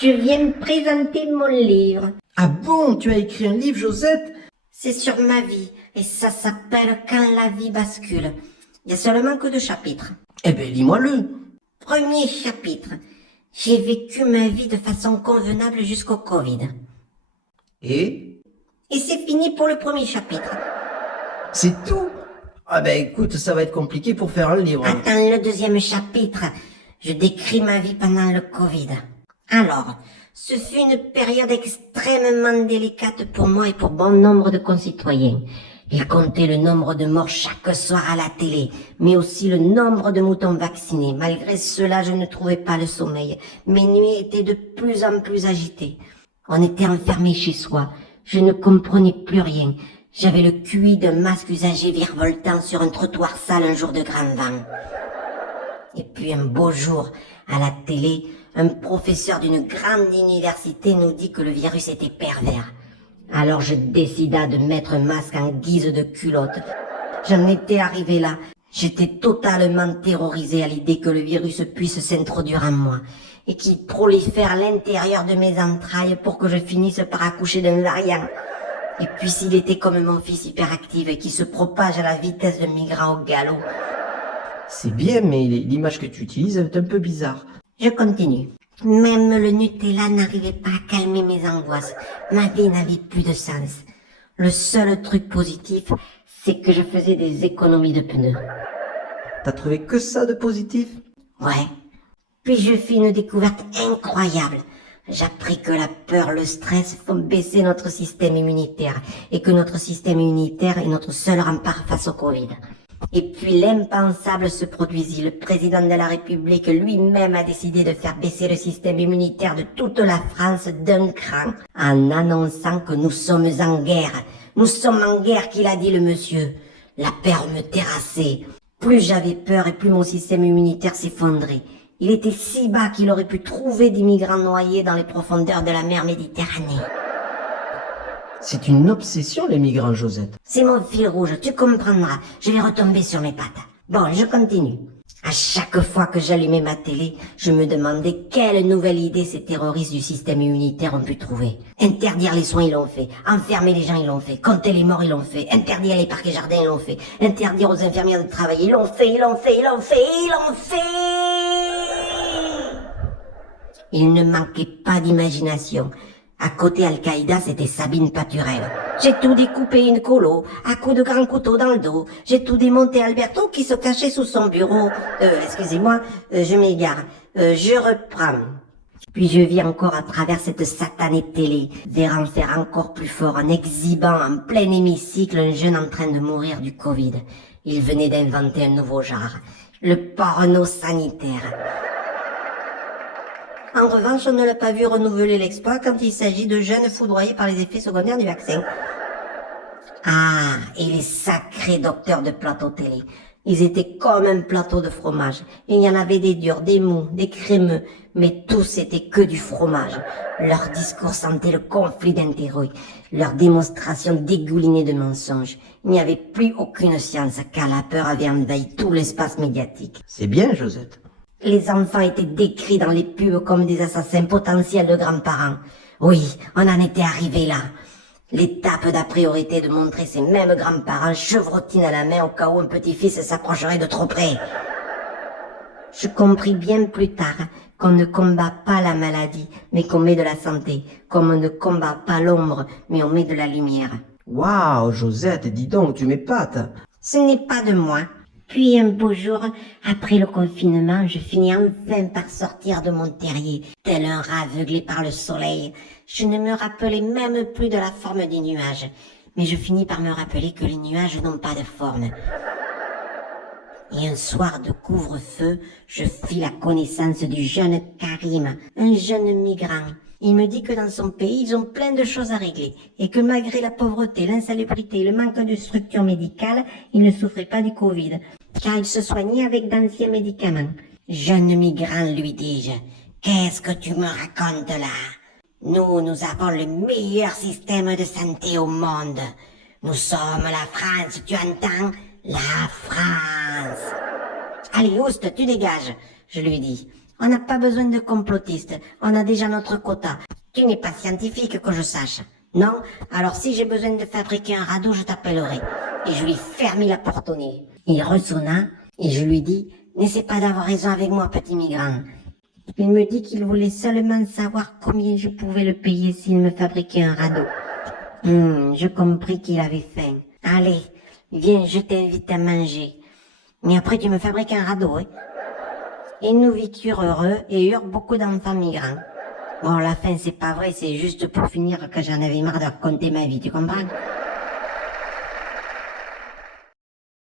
Je viens présenter mon livre. Ah bon, tu as écrit un livre, Josette? C'est sur ma vie et ça s'appelle Quand la vie bascule. Il y a seulement que 2 chapitres. Eh ben, lis-moi-le. Premier chapitre. J'ai vécu ma vie de façon convenable jusqu'au Covid. Et c'est fini pour le premier chapitre. c'est tout? Ah ben écoute, ça va être compliqué pour faire un livre. Attends le 2e chapitre. Je décris ma vie pendant le Covid. Alors, ce fut une période extrêmement délicate pour moi et pour bon nombre de concitoyens. Il comptait le nombre de morts chaque soir à la télé, mais aussi le nombre de moutons vaccinés. Malgré cela, je ne trouvais pas le sommeil. Mes nuits étaient de plus en plus agitées. On était enfermés chez soi. Je ne comprenais plus rien. J'avais le QI d'un masque usagé virevoltant sur un trottoir sale un jour de grand vent. Et puis un beau jour, à la télé, un professeur d'une grande université nous dit que le virus était pervers. Alors je décida de mettre un masque en guise de culotte. J'en étais arrivé là. J'étais totalement terrorisé à l'idée que le virus puisse s'introduire en moi et qu'il prolifère à l'intérieur de mes entrailles pour que je finisse par accoucher d'un variant. Et puis s'il était comme mon fils hyperactif et qui se propage à la vitesse d'un migrant au galop. C'est bien, mais l'image que tu utilises est un peu bizarre. Je continue. Même le Nutella n'arrivait pas à calmer mes angoisses. Ma vie n'avait plus de sens. Le seul truc positif, c'est que je faisais des économies de pneus. T'as trouvé que ça de positif? Ouais. Puis je fis une découverte incroyable. J'appris que la peur, le stress font baisser notre système immunitaire et que notre système immunitaire est notre seul rempart face au Covid. Et puis l'impensable se produisit. Le président de la République lui-même a décidé de faire baisser le système immunitaire de toute la France d'un cran en annonçant que nous sommes en guerre. Nous sommes en guerre, qu'il a dit le monsieur. La peur me terrassait. Plus j'avais peur et plus mon système immunitaire s'effondrait. Il était si bas qu'il aurait pu trouver des migrants noyés dans les profondeurs de la mer Méditerranée. C'est une obsession, les migrants, Josette. C'est mon fil rouge, tu comprendras. Je vais retomber sur mes pattes. Bon, je continue. À chaque fois que j'allumais ma télé, je me demandais quelle nouvelle idée ces terroristes du système immunitaire ont pu trouver. Interdire les soins, ils l'ont fait. Enfermer les gens, ils l'ont fait. Compter les morts, ils l'ont fait. Interdire les parcs et jardins, ils l'ont fait. Interdire aux infirmières de travailler, ils l'ont fait, ils l'ont fait, ils l'ont fait, ils l'ont fait. Il ne manquait pas d'imagination. À côté Al-Qaïda, c'était Sabine Paturel. J'ai tout découpé une colo, à coups de grands couteaux dans le dos. J'ai tout démonté Alberto qui se cachait sous son bureau. Excusez-moi, je m'égare. Je reprends. Puis je vis encore à travers cette satanée télé, vers en faire encore plus fort en exhibant en plein hémicycle un jeune en train de mourir du Covid. Il venait d'inventer un nouveau genre, le porno sanitaire. En revanche, on ne l'a pas vu renouveler l'exploit quand il s'agit de jeunes foudroyés par les effets secondaires du vaccin. Ah, et les sacrés docteurs de plateau télé. Ils étaient comme un plateau de fromage. Il y en avait des durs, des mous, des crémeux, mais tous étaient que du fromage. Leur discours sentait le conflit d'intérêts, leur démonstration dégoulinée de mensonges. Il n'y avait plus aucune science car la peur avait envahi tout l'espace médiatique. C'est bien, Josette. Les enfants étaient décrits dans les pubs comme des assassins potentiels de grands-parents. Oui, on en était arrivé là. L'étape d'après aurait été de montrer ces mêmes grands-parents chevrotines à la main au cas où un petit-fils s'approcherait de trop près. Je compris bien plus tard qu'on ne combat pas la maladie, mais qu'on met de la santé. Comme on ne combat pas l'ombre, mais on met de la lumière. Waouh, Josette, dis donc, tu m'épates. Ce n'est pas de moi. Puis un beau jour, après le confinement, je finis enfin par sortir de mon terrier, tel un rat aveuglé par le soleil. Je ne me rappelais même plus de la forme des nuages, mais je finis par me rappeler que les nuages n'ont pas de forme. Et un soir de couvre-feu, je fis la connaissance du jeune Karim, un jeune migrant. Il me dit que dans son pays, ils ont plein de choses à régler et que malgré la pauvreté, l'insalubrité et le manque de structures médicales, il ne souffrait pas du Covid, car il se soignait avec d'anciens médicaments. Jeune migrant, lui dis-je, qu'est-ce que tu me racontes là? Nous avons le meilleur système de santé au monde. Nous sommes la France, tu entends? La France. Allez, Oust, tu dégages, je lui dis. On n'a pas besoin de complotistes. On a déjà notre quota. Tu n'es pas scientifique que je sache. Non? Alors si j'ai besoin de fabriquer un radeau, je t'appellerai. Et je lui fermai la porte au nez. Il ressonna et je lui dis, n'essaie pas d'avoir raison avec moi, petit migrant. Il me dit qu'il voulait seulement savoir combien je pouvais le payer s'il me fabriquait un radeau. Je compris qu'il avait faim. Allez, viens, je t'invite à manger. Mais après, tu me fabriques un radeau, hein. Et nous vécurent heureux et eurent beaucoup d'enfants migrants. Bon, la fin, c'est pas vrai, c'est juste pour finir que j'en avais marre de raconter ma vie, tu comprends?